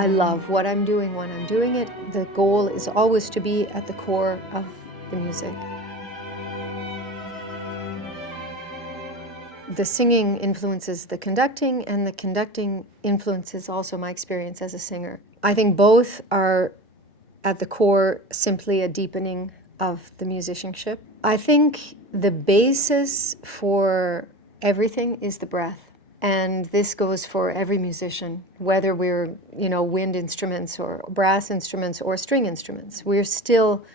I love what I'm doing when I'm doing it. The goal is always to be at the core of the music. The singing influences the conducting, and the conducting influences also my experience as a singer. I think both are at the core simply a deepening of the musicianship. I think the basis for everything is the breath. And this goes for every musician, whether we're, wind instruments or brass instruments or string instruments. We're still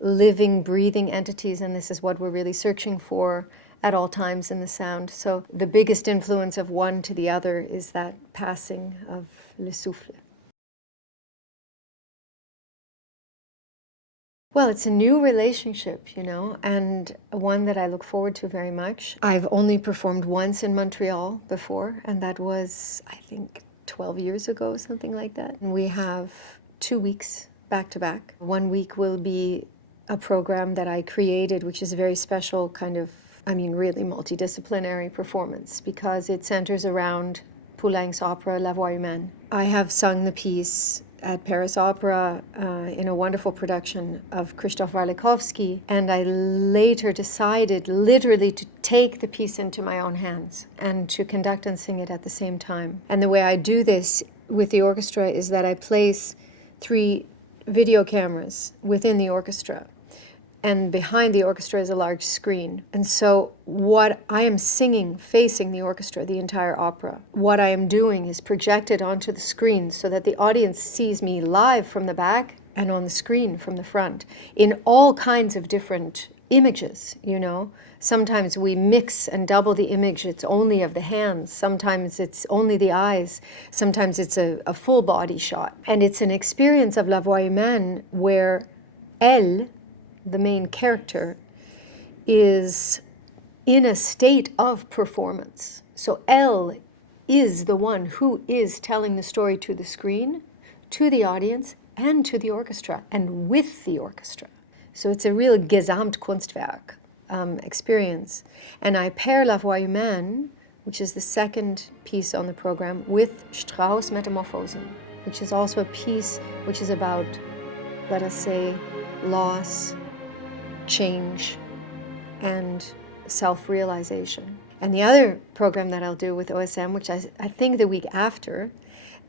living, breathing entities, and this is what we're really searching for at all times in the sound. So the biggest influence of one to the other is that passing of le souffle. Well, it's a new relationship, and one that I look forward to very much. I've only performed once in Montreal before, and that was, I think, 12 years ago, something like that. And we have 2 weeks back to back. 1 week will be a program that I created, which is a very special kind of, really multidisciplinary performance, because it centers around Poulenc's opera La Voix Humaine. I have sung the piece at Paris Opera in a wonderful production of Krzysztof Warlikowski, and I later decided literally to take the piece into my own hands and to conduct and sing it at the same time. And the way I do this with the orchestra is that I place 3 video cameras within the orchestra, and behind the orchestra is a large screen. And so what I am singing facing the orchestra, the entire opera, what I am doing is projected onto the screen so that the audience sees me live from the back and on the screen from the front in all kinds of different images, Sometimes we mix and double the image. It's only of the hands. Sometimes it's only the eyes. Sometimes it's a full body shot. And it's an experience of La Voix Humaine where Elle, the main character, is in a state of performance. So Elle is the one who is telling the story to the screen, to the audience, and to the orchestra, and with the orchestra. So it's a real Gesamtkunstwerk experience. And I pair La Voix Humaine, which is the second piece on the program, with Strauss' Metamorphosen, which is also a piece which is about, let us say, loss, change, and self-realization. And the other program that I'll do with OSM, which I think the week after,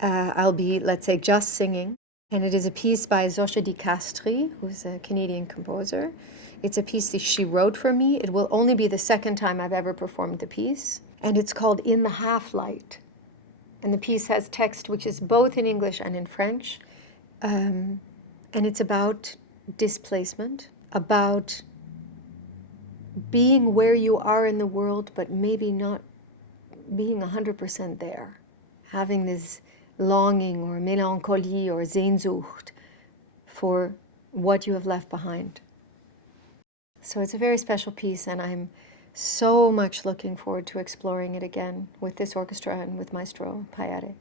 I'll be, let's say, just singing. And it is a piece by Zosha Di Castri, who's a Canadian composer. It's a piece that she wrote for me. It will only be the second time I've ever performed the piece. And it's called In the Half-Light. And the piece has text which is both in English and in French. And it's about displacement, about being where you are in the world, but maybe not being 100% there. Having this longing or melancholie or Sehnsucht for what you have left behind. So it's a very special piece, and I'm so much looking forward to exploring it again with this orchestra and with Maestro Payare.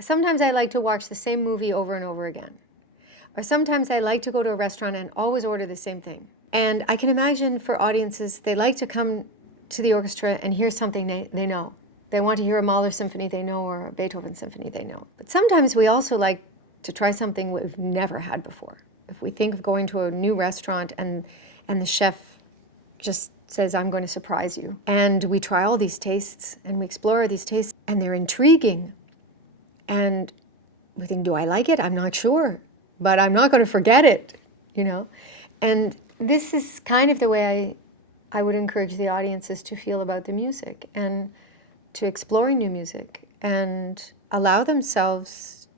Sometimes I like to watch the same movie over and over again. Or sometimes I like to go to a restaurant and always order the same thing. And I can imagine for audiences, they like to come to the orchestra and hear something they know. They want to hear a Mahler symphony they know or a Beethoven symphony they know. But sometimes we also like to try something we've never had before. If we think of going to a new restaurant and the chef just says, I'm going to surprise you. And we try all these tastes and we explore these tastes and they're intriguing. And we think, do I like it? I'm not sure, but I'm not going to forget it, And this is kind of the way I would encourage the audiences to feel about the music and to explore new music and allow themselves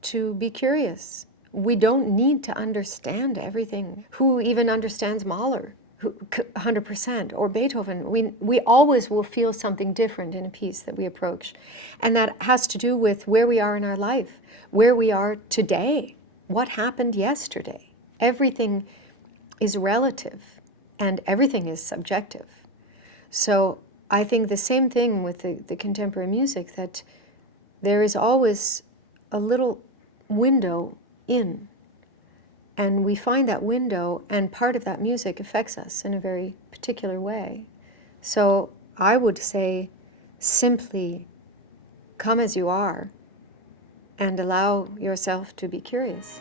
to be curious. We don't need to understand everything. Who even understands Mahler? 100%, or Beethoven. We always will feel something different in a piece that we approach. And that has to do with where we are in our life, where we are today, what happened yesterday. Everything is relative and everything is subjective. So I think the same thing with the contemporary music, that there is always a little window in. And we find that window, and part of that music affects us in a very particular way. So I would say, simply come as you are and allow yourself to be curious.